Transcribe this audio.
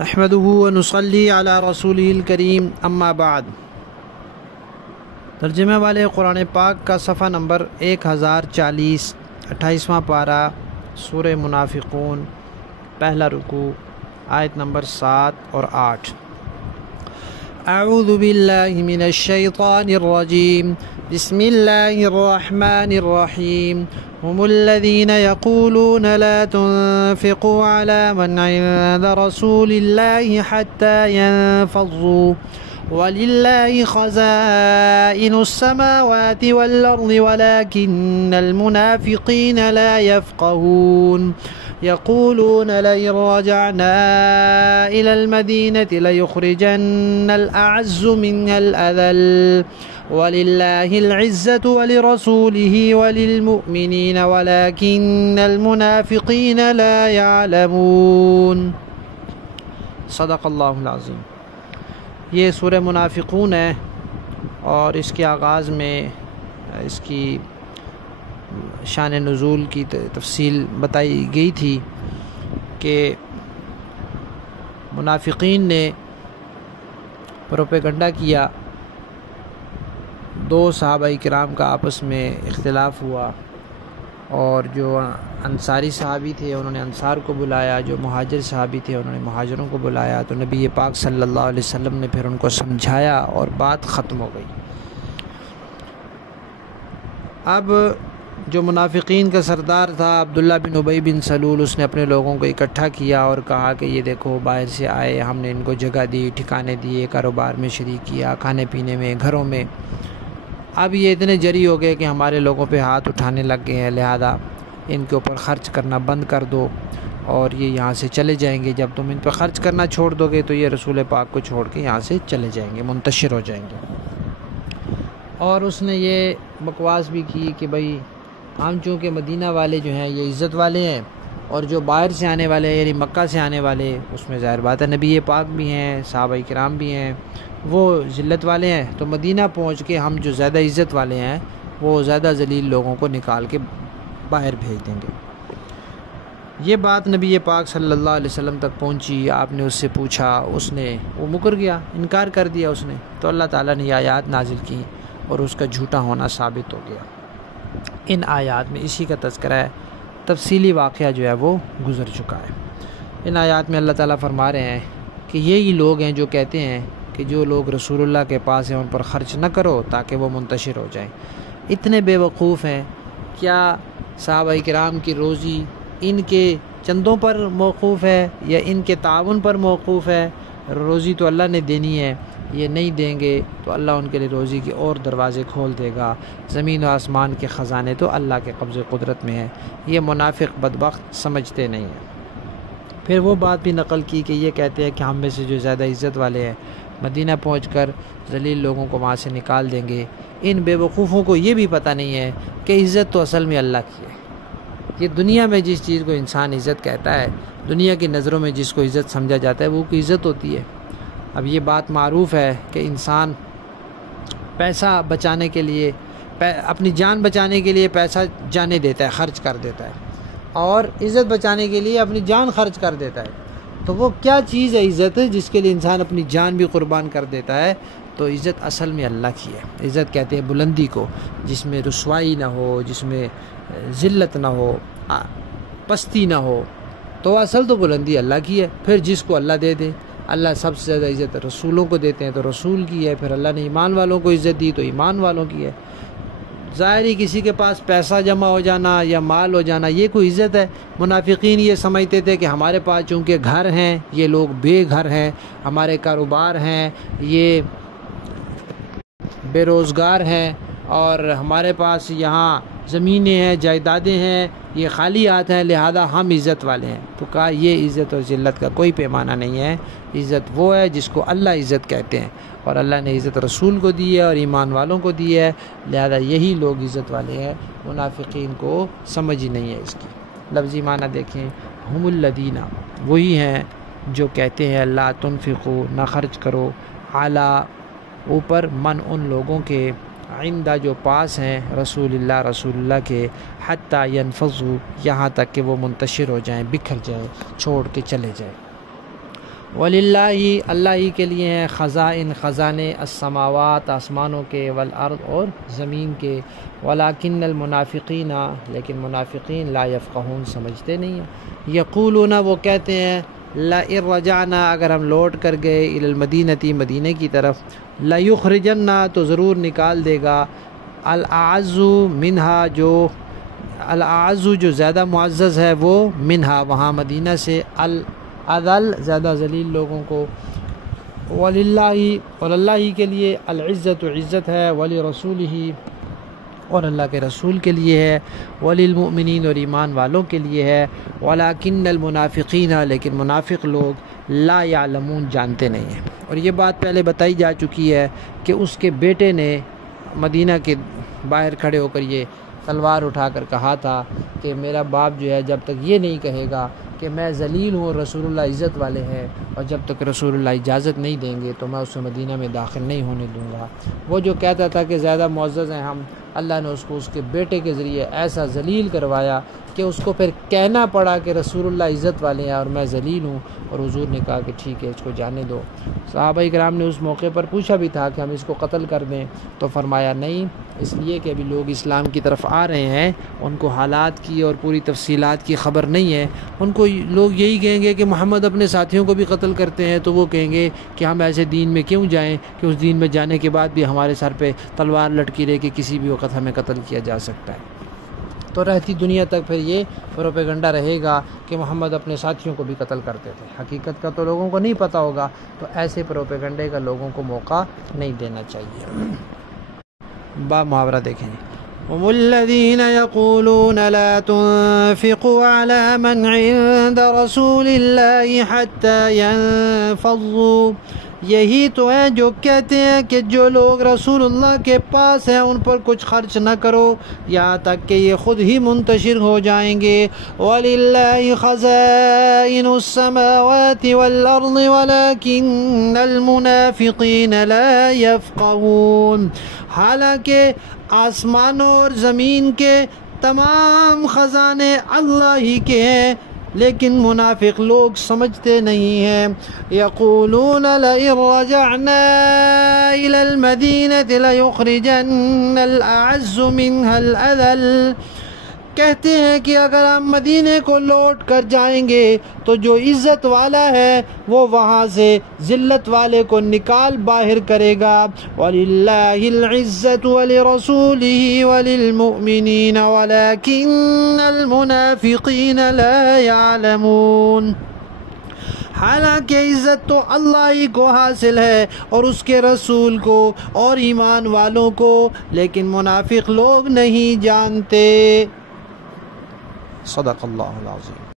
نحمده ونصلی علی رسولہ الکریم اما بعد۔ ترجمہ والے قرآن پاک کا صفحہ نمبر 1040، 28واں پارہ، سورہ منافقون، پہلا رکوع، آیت نمبر 7 اور 8۔ اعوذ باللہ من الشیطان الرجیم، بسم اللہ الرحمن الرحیم۔ هم الذين يقولون لا تنفقوا على من عند رسول الله حتى ينفضوا ولله خزائن السماوات والأرض ولكن المنافقين لا يفقهون يقولون لئن رجعنا إلى المدينة ليخرجن الأعز منها الأذل وَلِلَّهِ الْعِزَّةُ وَلِرَسُولِهِ وَلِلْمُؤْمِنِينَ وَلَكِنَّ الْمُنَافِقِينَ لَا يَعْلَمُونَ۔ صدق اللہ العظیم۔ یہ سورہ منافقون ہے اور اس کے آغاز میں اس کی شان نزول کی تفصیل بتائی گئی تھی کہ منافقین نے پروپیگنڈا کیا، دو صحابہ کرام کا آپس میں اختلاف ہوا، اور جو انصاری صحابی تھے انہوں نے انصار کو بلایا، جو مہاجر صحابی تھے انہوں نے مہاجروں کو بلایا، تو نبی پاک صلی اللہ علیہ وسلم نے پھر ان کو سمجھایا اور بات ختم ہو گئی۔ اب جو منافقین کا سردار تھا عبداللہ بن ابی بن سلول، اس نے اپنے لوگوں کو اکٹھا کیا اور کہا کہ یہ دیکھو باہر سے آئے، ہم نے ان کو جگہ دی، ٹھکانے دیے، کاروبار میں شریک کیا، کھانے پینے میں، گھروں میں۔ اب یہ اتنے جری ہو گئے کہ ہمارے لوگوں پہ ہاتھ اٹھانے لگ گئے ہیں، لہذا ان کے اوپر خرچ کرنا بند کر دو اور یہ یہاں سے چلے جائیں گے۔ جب تم ان پہ خرچ کرنا چھوڑ دو گے تو یہ رسول پاک کو چھوڑ کے یہاں سے چلے جائیں گے، منتشر ہو جائیں گے۔ اور اس نے یہ بکواس بھی کی کہ بھائی ہم چونکہ مدینہ والے جو ہیں یہ عزت والے ہیں، اور جو باہر سے آنے والے یعنی مکہ سے آنے والے، اس میں ظاہر بات ہے نبی پاک بھی ہیں، صحابہ کرام بھی ہیں، وہ ذلت والے ہیں، تو مدینہ پہنچ کے ہم جو زیادہ عزت والے ہیں وہ زیادہ ذلیل لوگوں کو نکال کے باہر بھیج دیں گے۔ یہ بات نبی پاک صلی اللہ علیہ وسلم تک پہنچی، آپ نے اس سے پوچھا، اس نے وہ مکر گیا، انکار کر دیا اس نے، تو اللہ تعالیٰ نے یہ آیات نازل کی اور اس کا جھوٹا ہونا ثابت ہو گیا۔ ان آیات میں اسی کا تذکرہ ہے، تفصیلی واقعہ جو ہے وہ گزر چکا ہے۔ ان آیات میں اللہ تعالیٰ فرما رہے ہیں کہ یہی لوگ ہیں جو کہتے ہیں کہ جو لوگ رسول اللہ کے پاس ہیں ان پر خرچ نہ کرو تاکہ وہ منتشر ہو جائیں۔ اتنے بے وقوف ہیں، کیا صحابہ کرام کی روزی ان کے چندوں پر موقوف ہے یا ان کے تعاون پر موقوف ہے؟ روزی تو اللہ نے دینی ہے، یہ نہیں دیں گے تو اللہ ان کے لیے روزی کے اور دروازے کھول دے گا۔ زمین و آسمان کے خزانے تو اللہ کے قبضے قدرت میں ہیں۔ یہ منافق بدبخت سمجھتے نہیں ہیں۔ پھر وہ بات بھی نقل کی کہ یہ کہتے ہیں کہ ہم میں سے جو زیادہ عزت والے ہیں مدینہ پہنچ کر ذلیل لوگوں کو وہاں سے نکال دیں گے۔ ان بے وقوفوں کو یہ بھی پتہ نہیں ہے کہ عزت تو اصل میں اللہ کی ہے۔ یہ دنیا میں جس چیز کو انسان عزت کہتا ہے، دنیا کی نظروں میں جس کو عزت سمجھا جاتا ہے وہ کوئی عزت ہوتی ہے۔ اب یہ بات معروف ہے کہ انسان پیسہ بچانے کے لیے، اپنی جان بچانے کے لیے پیسہ جانے دیتا ہے، خرچ کر دیتا ہے، اور عزت بچانے کے لیے اپنی جان خرچ کر دیتا ہے۔ تو وہ کیا چیز ہے عزت جس کے لیے انسان اپنی جان بھی قربان کر دیتا ہے؟ تو عزت اصل میں اللہ کی ہے۔ عزت کہتے ہیں بلندی کو، جس میں رسوائی نہ ہو، جس میں ذلت نہ ہو، پستی نہ ہو، تو اصل تو بلندی اللہ کی ہے۔ پھر جس کو اللہ دے دے، اللہ سب سے زیادہ عزت رسولوں کو دیتے ہیں تو رسول کی ہے، پھر اللہ نے ایمان والوں کو عزت دی تو ایمان والوں کی ہے۔ ظاہری کسی کے پاس پیسہ جمع ہو جانا یا مال ہو جانا یہ کوئی عزت ہے؟ منافقین یہ سمجھتے تھے کہ ہمارے پاس چونکہ گھر ہیں، یہ لوگ بے گھر ہیں، ہمارے کاروبار ہیں، یہ بے روزگار ہیں، اور ہمارے پاس یہاں زمینیں ہیں، جائیدادیں ہیں، یہ خالی ہاتھ ہیں، لہذا ہم عزت والے ہیں۔ تو کہا یہ عزت اور ذلت کا کوئی پیمانہ نہیں ہے۔ عزت وہ ہے جس کو اللہ عزت کہتے ہیں، اور اللہ نے عزت رسول کو دی ہے اور ایمان والوں کو دی ہے، لہذا یہی لوگ عزت والے ہیں۔ منافقین کو سمجھ ہی نہیں ہے اس کی۔ لفظی معنی دیکھیں، ہم الذین، وہی ہیں جو کہتے ہیں لا تنفقو، نہ خرچ کرو، اعلیٰ، اوپر، من ان لوگوں کے، عندہ جو پاس ہیں، رسول اللہ کے، حتیٰ ینفضوا، یہاں تک کہ وہ منتشر ہو جائیں، بکھر جائیں، چھوڑ کے چلے جائیں۔ وَلِلَّهِ اللہ ہی کے لیے ہیں خزائن خزانے السماوات آسمانوں کے والارض اور زمین کے وَلَكِنَّ الْمُنَافِقِينَ لیکن منافقین لا يفقهون سمجھتے نہیں ہیں یقولون وہ کہتے ہیں لَإِن رَجَعْنَا اگر ہم لوٹ کر گئے إِلَى الْمَدِينَةِ مدینہ کی طرف لَيُخْرِجَنَّا تو ضرور نکال دے گا الْأَعَزُّ مِنْهَا جو الْأَعَزُّ جو زیادہ معزز ہے وہ منہا وہاں مدینہ سے الْأَذَل زیادہ ذلیل لوگوں کو وَلِلَّهِ اور اللہ ہی کے لیے العزت عزت ہے وَلِرَسُولِهِ اور اللہ کے رسول کے لیے ہے وَلِلْمُؤْمِنِينَ اور ایمان والوں کے لیے ہے وَلَكِنَّ الْمُنَافِقِينَ لیکن منافق لوگ لا يعلمون جانتے نہیں ہیں۔ اور یہ بات پہلے بتائی جا چکی ہے کہ اس کے بیٹے نے مدینہ کے باہر کھڑے ہو کر یہ تلوار اٹھا کر کہا تھا کہ میرا باپ جو ہے جب تک یہ نہیں کہے گا کہ میں ذلیل ہوں رسول اللہ عزت والے ہیں اور جب تک رسول اللہ اجازت نہیں دیں گے تو میں اسے مدینہ میں داخل نہیں ہونے دوں گا۔ وہ جو کہتا تھا کہ زیادہ معزز ہیں ہم، اللہ نے اس کو اس کے بیٹے کے ذریعے ایسا ذلیل کروایا کہ اس کو پھر کہنا پڑا کہ رسول اللہ عزت والے ہیں اور میں ذلیل ہوں، اور حضور نے کہا کہ ٹھیک ہے اس کو جانے دو۔ صحابہ کرام نے اس موقع پر پوچھا بھی تھا کہ ہم اس کو قتل کر دیں، تو فرمایا نہیں، اس لیے کہ ابھی لوگ اسلام کی طرف آ رہے ہیں، ان کو حالات کی اور پوری تفصیلات کی خبر نہیں ہے، ان کو لوگ یہی کہیں گے کہ محمد اپنے ساتھیوں کو بھی قتل کرتے ہیں، تو وہ کہیں گے کہ ہم ایسے دین میں کیوں جائیں کہ اس دین میں جانے کے بعد بھی ہمارے سر پہ تلوار لٹکی رہے کہ کسی بھی وقت ہمیں قتل کیا جا سکتا ہے۔ تو رہتی دنیا تک پھر یہ پروپیگنڈا رہے گا کہ محمد اپنے ساتھیوں کو بھی قتل کرتے تھے۔ حقیقت کا تو لوگوں کو نہیں پتہ ہوگا، تو ایسے پروپیگنڈے کا لوگوں کو موقع نہیں دینا چاہیے۔ با محاورہ دیکھیں، هم الذين يقولون لا تنفقوا على من عند رسول الله حتى ينفضوا، یہی تو ہیں جو کہتے ہیں کہ جو لوگ رسول اللہ کے پاس ہیں ان پر کچھ خرچ نہ کرو یہاں تک کہ یہ خود ہی منتشر ہو جائیں گے۔ وَلِلَّهِ خَزَائِنُ السَّمَاوَاتِ وَالْأَرْضِ وَلَكِنَّ الْمُنَافِقِينَ لَا يَفْقَهُونَ، حالانکہ آسمانوں اور زمین کے تمام خزانے اللہ ہی کے ہیں لیکن منافق لوگ سمجھتے نہیں ہیں۔ یقولون لئن رجعنا إلى المدینة لیخرجن الأعز منها الأذل، کہتے ہیں کہ اگر ہم مدینے کو لوٹ کر جائیں گے تو جو عزت والا ہے وہ وہاں سے ذلت والے کو نکال باہر کرے گا۔ وَلِلَّهِ الْعِزَّةُ وَلِرَسُولِهِ وَلِلْمُؤْمِنِينَ وَلَكِنَّ الْمُنَافِقِينَ لَا يَعْلَمُونَ، حالانکہ عزت تو اللہ ہی کو حاصل ہے اور اس کے رسول کو اور ایمان والوں کو، لیکن منافق لوگ نہیں جانتے۔ صدق اللہ العظیم۔